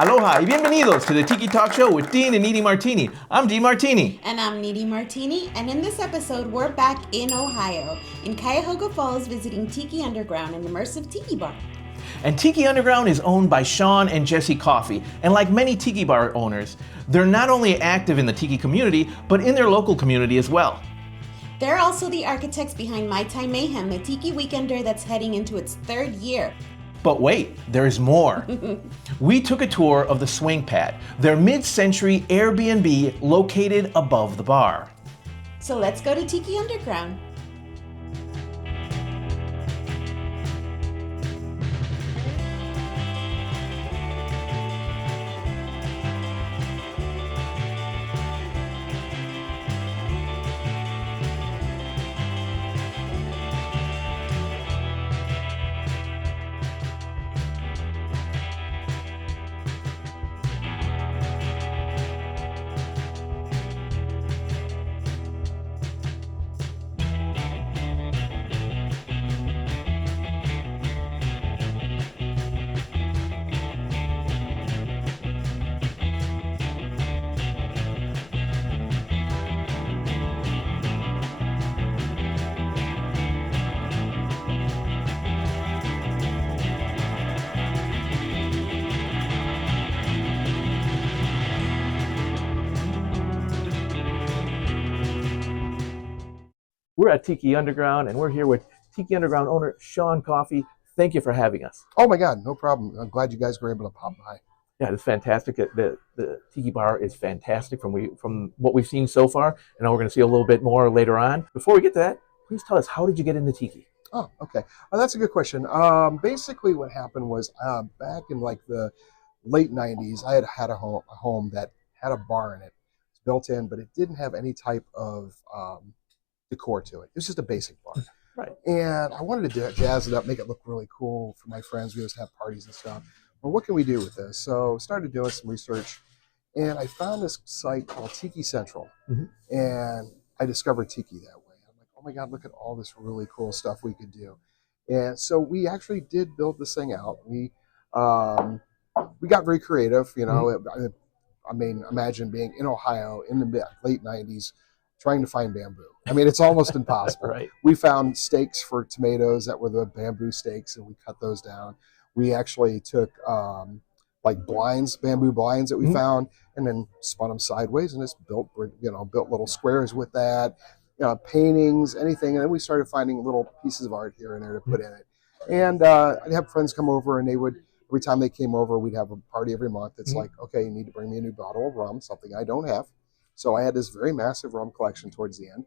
Aloha y bienvenidos to the Tiki Talk Show with Dean and Niri Martini. I'm Dean Martini. And I'm Niri Martini, and in this episode, we're back in Ohio, in Cuyahoga Falls, visiting Tiki Underground, an immersive tiki bar. And Tiki Underground is owned by Sean and Jessie Coffey. And like many tiki bar owners, they're not only active in the tiki community, but in their local community as well. They're also the architects behind My Thai Mayhem, a tiki weekender that's heading into its third year. But wait, there's more. We took a tour of the Swank Pad, their mid-century Airbnb located above the bar. So let's go to Tiki Underground. We're at Tiki Underground, and we're here with Tiki Underground owner Sean Coffey. Thank you for having us. Oh my God, no problem. I'm glad you guys were able to pop by. Yeah, it's fantastic. The Tiki Bar is fantastic from what we've seen so far, and now we're going to see a little bit more later on. Before we get to that, please tell us, how did you get into Tiki? Oh, okay. That's a good question. Basically, what happened was back in like the late '90s, I had a home that had a bar in it, it's built in, but it didn't have any type of decor to it. It was just a basic bar. Right. And I wanted to jazz it up, make it look really cool for my friends. We used to have parties and stuff. Well, what can we do with this? So started doing some research, and I found this site called Tiki Central, and I discovered Tiki that way. I'm like, oh my God, look at all this really cool stuff we could do. And so we actually did build this thing out. We got very creative, you know. I mean, imagine being in Ohio in the late '90s, trying to find bamboo. I mean, it's almost impossible. Right. We found stakes for tomatoes that were the bamboo stakes, and we cut those down. We actually took like blinds, bamboo blinds that we found, and then spun them sideways and just built little squares with that, paintings, anything. And then we started finding little pieces of art here and there to put in it. And I'd have friends come over, and they would, every time they came over, we'd have a party every month. It's like, okay, you need to bring me a new bottle of rum, something I don't have. So I had this very massive rum collection towards the end.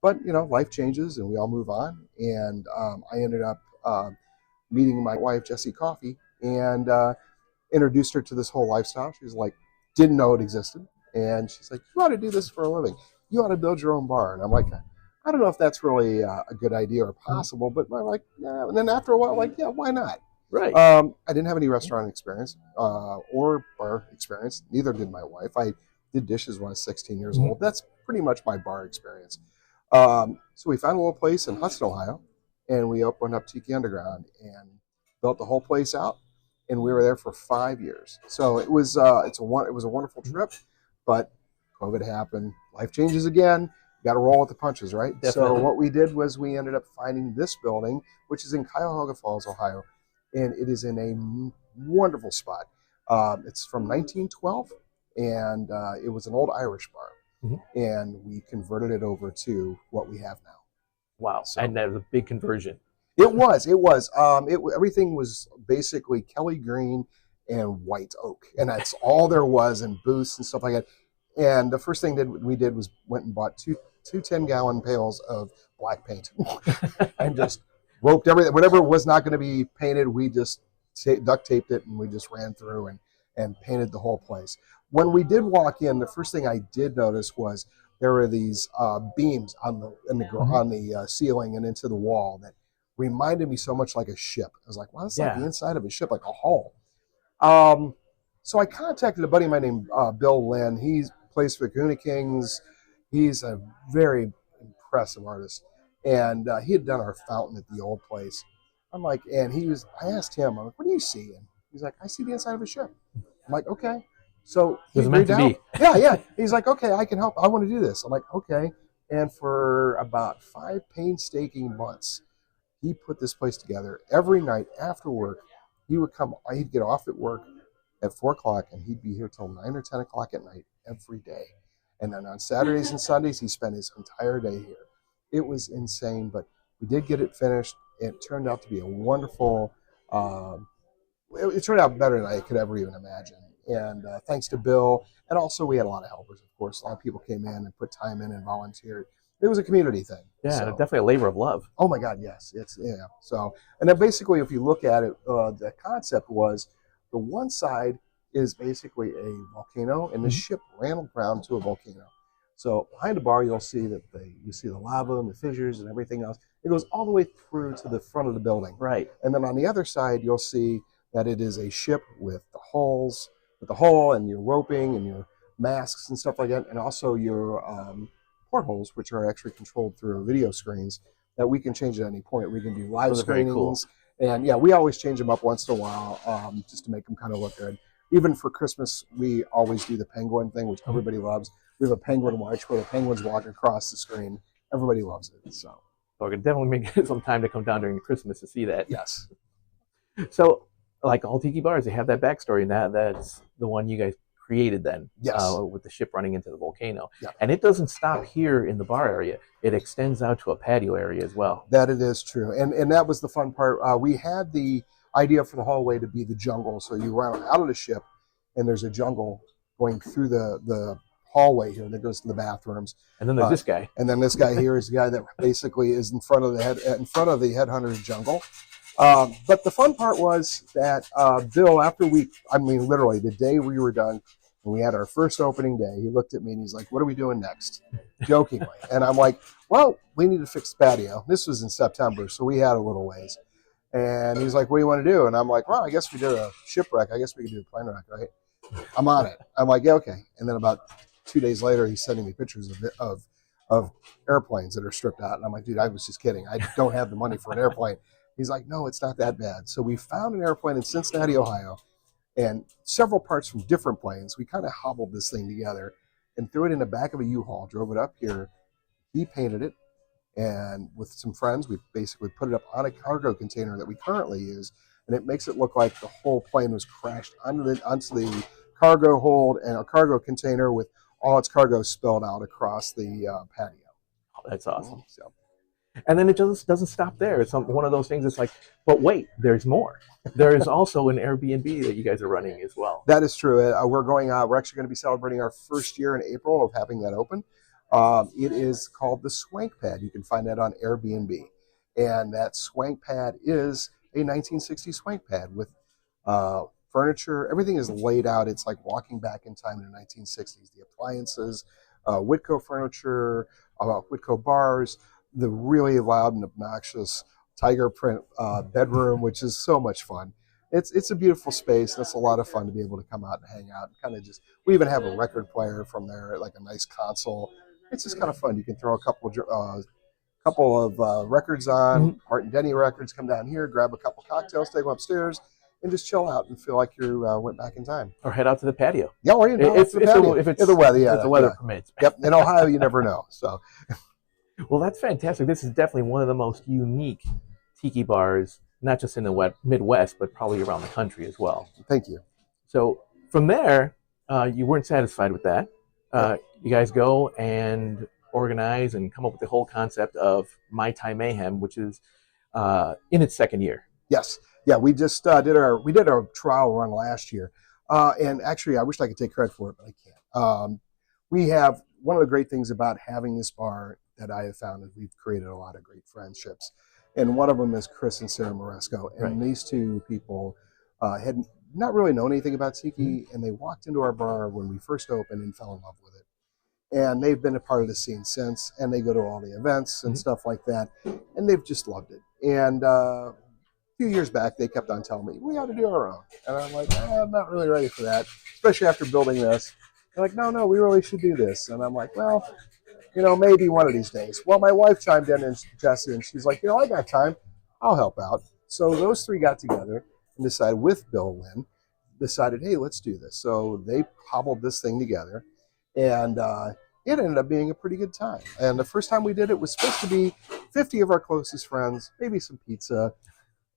But, you know, life changes and we all move on. And I ended up meeting my wife, Jessie Coffey, and introduced her to this whole lifestyle. She was like, didn't know it existed. And she's like, you ought to do this for a living. You ought to build your own bar. And I'm like, I don't know if that's really a good idea or possible. But I'm like, yeah. And then after a while, like, yeah, why not? Right. I didn't have any restaurant experience or bar experience. Neither did my wife. I did dishes when I was 16 years old. That's pretty much my bar experience. So we found a little place in Hudson, Ohio, and we opened up Tiki Underground and built the whole place out. And we were there for 5 years. So it was it was a wonderful trip, but COVID happened. Life changes again. You got to roll with the punches, right? Definitely. So what we did was we ended up finding this building, which is in Cuyahoga Falls, Ohio, and it is in a wonderful spot. It's from 1912, and it was an old Irish bar, and we converted it over to what we have now. Wow, so, and that was a big conversion. It was. Everything was basically Kelly green and white oak, and that's all there was, and booths and stuff like that. And the first thing we did was went and bought two 10-gallon pails of black paint and just roped everything. Whatever was not going to be painted, we just duct taped it, and we just ran through and painted the whole place. When we did walk in, the first thing I did notice was there were these beams on the ceiling and into the wall that reminded me so much like a ship. I was like, wow, it's like the inside of a ship, like a hull. So I contacted a buddy of mine named Bill Lynn. He plays for the Kahuna Kings. He's a very impressive artist. And he had done our fountain at the old place. I'm like, I asked him, I'm like, what do you see? And he's like, I see the inside of a ship. I'm like, okay. So It was meant to be. Yeah. He's like, okay, I can help. I want to do this. I'm like, okay. And for about 5 painstaking months, he put this place together. Every night after work, he'd get off at work at 4 o'clock and he'd be here till 9 or 10 o'clock at night every day. And then on Saturdays and Sundays, he spent his entire day here. It was insane, but we did get it finished. It turned out to be a wonderful, it turned out better than I could ever even imagine. And thanks to Bill, and also we had a lot of helpers, of course. A lot of people came in and put time in and volunteered. It was a community thing. Yeah, so. definitely a labor of love. Oh my God, yes. So, and then basically, if you look at it, the concept was the one side is basically a volcano, and the ship ran aground to a volcano. So behind the bar, you'll see that you see the lava and the fissures and everything else. It goes all the way through to the front of the building. Right. And then on the other side, you'll see that it is a ship with the hull and your roping and your masks and stuff like that, and also your portholes, which are actually controlled through video screens that we can change at any point. We can do live screenings. Cool. And yeah, we always change them up once in a while just to make them kind of look good. Even for Christmas, we always do the penguin thing, which everybody loves. We have a penguin watch where the penguins walk across the screen. Everybody loves it. So I could definitely make some time to come down during Christmas to see that. Yes. So, like all tiki bars, they have that backstory, and that's the one you guys created then. Yes. With the ship running into the volcano. Yeah. And it doesn't stop here in the bar area. It extends out to a patio area as well. That it is true. And that was the fun part. We had the idea for the hallway to be the jungle. So you run out of the ship, and there's a jungle going through the hallway here that goes to the bathrooms. And then there's this guy. And then this guy here is the guy that basically is in front of the headhunter's jungle. But the fun part was that Bill, literally the day we were done, when we had our first opening day, he looked at me and he's like, "What are we doing next?" Jokingly. And I'm like, "Well, we need to fix the patio." This was in September, so we had a little ways. And he's like, "What do you want to do?" And I'm like, "Well, I guess we did a shipwreck. I guess we could do a plane wreck, right?" I'm on it. I'm like, "Yeah, okay." And then about 2 days later, he's sending me pictures of airplanes that are stripped out. And I'm like, "Dude, I was just kidding. I don't have the money for an airplane." He's like, "No, it's not that bad." So we found an airplane in Cincinnati, Ohio, and several parts from different planes. We kind of hobbled this thing together and threw it in the back of a U-Haul, drove it up here. He painted it, and with some friends, we basically put it up on a cargo container that we currently use, and it makes it look like the whole plane was crashed onto the cargo hold and a cargo container with all its cargo spilled out across the patio. Oh, that's awesome. So. And then it just doesn't stop there. It's one of those things. It's like, but wait, there's more. There is also an Airbnb that you guys are running as well. That is true. We're actually going to be celebrating our first year in April of having that open. It is called the Swank Pad. You can find that on Airbnb. And that Swank Pad is a 1960s Swank Pad with furniture. Everything is laid out. It's like walking back in time in the 1960s. The appliances, Whitco furniture, Whitco bars, the really loud and obnoxious tiger print bedroom, which is so much fun. It's a beautiful space. And it's a lot of fun to be able to come out and hang out and kind of we even have a record player from there, like a nice console. It's just kind of fun. You can throw a couple of records on, Martin Denny records, come down here, grab a couple cocktails, take them upstairs, and just chill out and feel like you went back in time. Or head out to the patio. Yeah, or if the weather permits. Yep, in Ohio, you never know. So. Well, that's fantastic. This is definitely one of the most unique tiki bars, not just in the Midwest, but probably around the country as well. Thank you. So from there, you weren't satisfied with that. You guys go and organize and come up with the whole concept of My Thai Mayhem, which is in its second year. Yes. Yeah, we just did our trial run last year. And actually, I wish I could take credit for it, but I can't. We have one of the great things about having this bar that I have found is we've created a lot of great friendships. And one of them is Chris and Sarah Moresco. And these two people had not really known anything about tiki, and they walked into our bar when we first opened and fell in love with it. And they've been a part of the scene since, and they go to all the events and stuff like that, and they've just loved it. And a few years back, they kept on telling me, we ought to do our own. And I'm like, I'm not really ready for that, especially after building this. They're like, no, we really should do this. And I'm like, well, maybe one of these days. Well, my wife chimed in, and Jessie, and she's like, I got time. I'll help out. So those three got together and decided with Bill Lynn, decided, hey, let's do this. So they cobbled this thing together, and it ended up being a pretty good time. And the first time we did it was supposed to be 50 of our closest friends, maybe some pizza,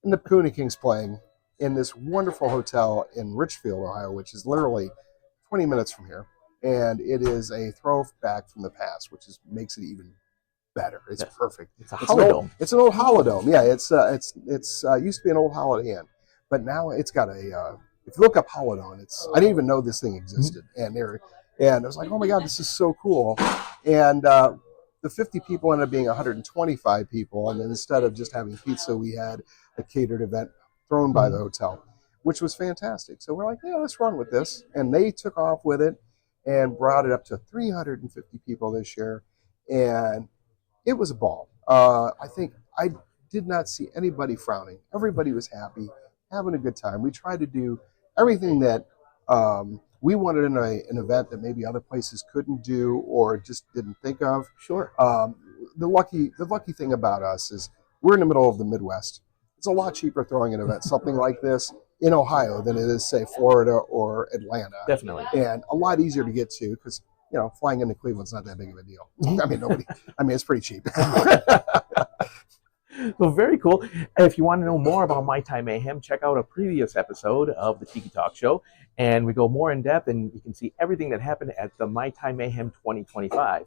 and the Puna Kings playing in this wonderful hotel in Richfield, Ohio, which is literally 20 minutes from here. And it is a throwback from the past, which makes it even better. It's perfect. It's a holodome. It's an old holodome. Yeah, it's used to be an old Holiday Inn, but now it's got a. If you look up holodome, I didn't even know this thing existed, and I was like, oh my god, this is so cool. And the 50 people ended up being 125 people, and then instead of just having pizza, we had a catered event thrown by the hotel, which was fantastic. So we're like, yeah, let's run with this, and they took off with it and brought it up to 350 people this year, and it was a ball. I think I did not see anybody frowning. Everybody was happy, having a good time. We tried to do everything that we wanted in an event that maybe other places couldn't do or just didn't think of. Sure. The lucky thing about us is we're in the middle of the Midwest. It's a lot cheaper throwing an event, something like this, in Ohio than it is, say, Florida or Atlanta. Definitely. And a lot easier to get to because, flying into Cleveland's not that big of a deal. It's pretty cheap. So very cool. If you want to know more about My Thai Mayhem, check out a previous episode of the Tiki Talk Show, and we go more in depth, and you can see everything that happened at the My Thai Mayhem 2025.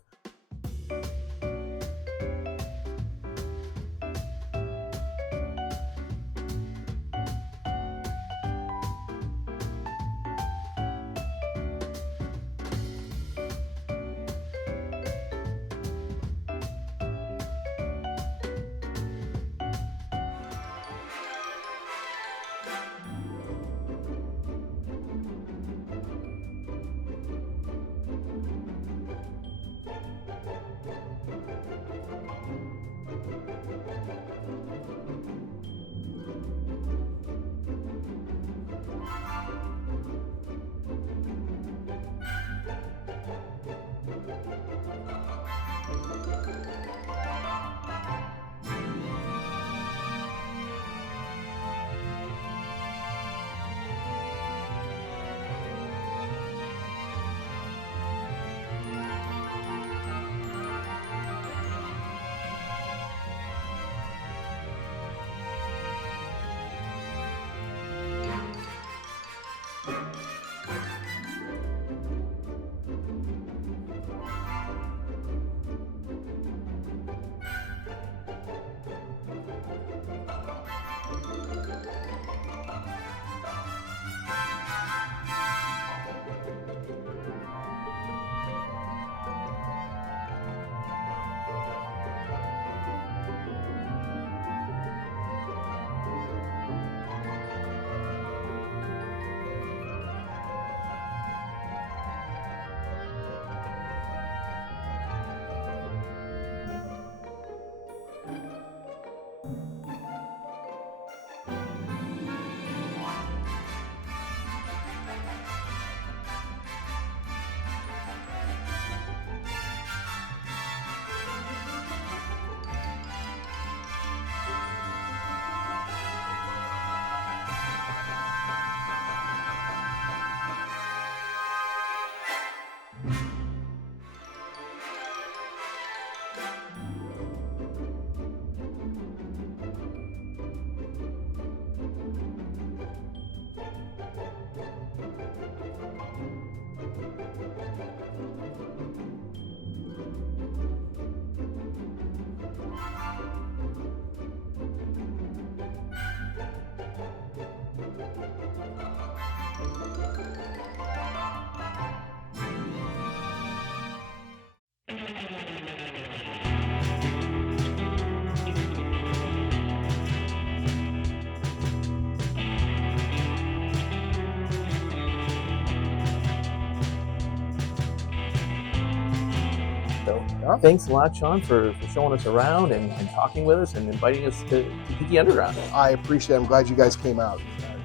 Thanks a lot, Sean, for showing us around and talking with us and inviting us to Tiki Underground. I appreciate it. I'm glad you guys came out.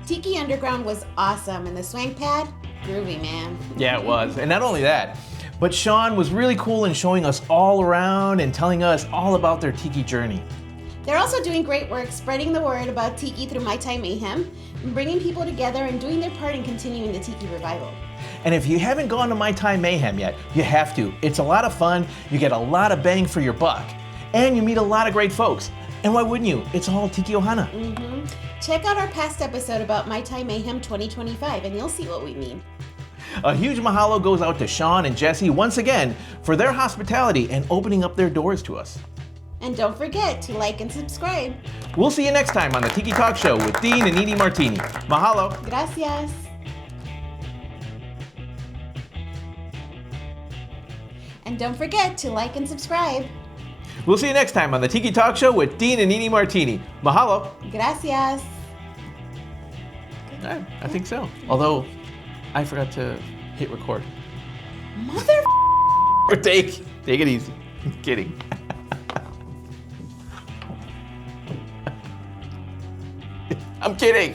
Tiki Underground was awesome, and the Swank Pad, groovy, man. Yeah, it was. And not only that, but Sean was really cool in showing us all around and telling us all about their Tiki journey. They're also doing great work spreading the word about Tiki through My Thai Mayhem, and bringing people together and doing their part in continuing the Tiki revival. And if you haven't gone to My Thai Mayhem yet, you have to. It's a lot of fun, you get a lot of bang for your buck, and you meet a lot of great folks. And why wouldn't you? It's all Tiki Ohana. Check out our past episode about My Thai Mayhem 2025 and you'll see what we mean. A huge mahalo goes out to Sean and Jessie once again for their hospitality and opening up their doors to us. And don't forget to like and subscribe. We'll see you next time on the Tiki Talk Show with Dean and Niri Martini. Mahalo. Gracias. And don't forget to like and subscribe. We'll see you next time on the Tiki Talk Show with Dean and Niri Martini. Mahalo. Gracias. I think so. Although, I forgot to hit record. Mother. Or take it easy. Kidding. I'm kidding.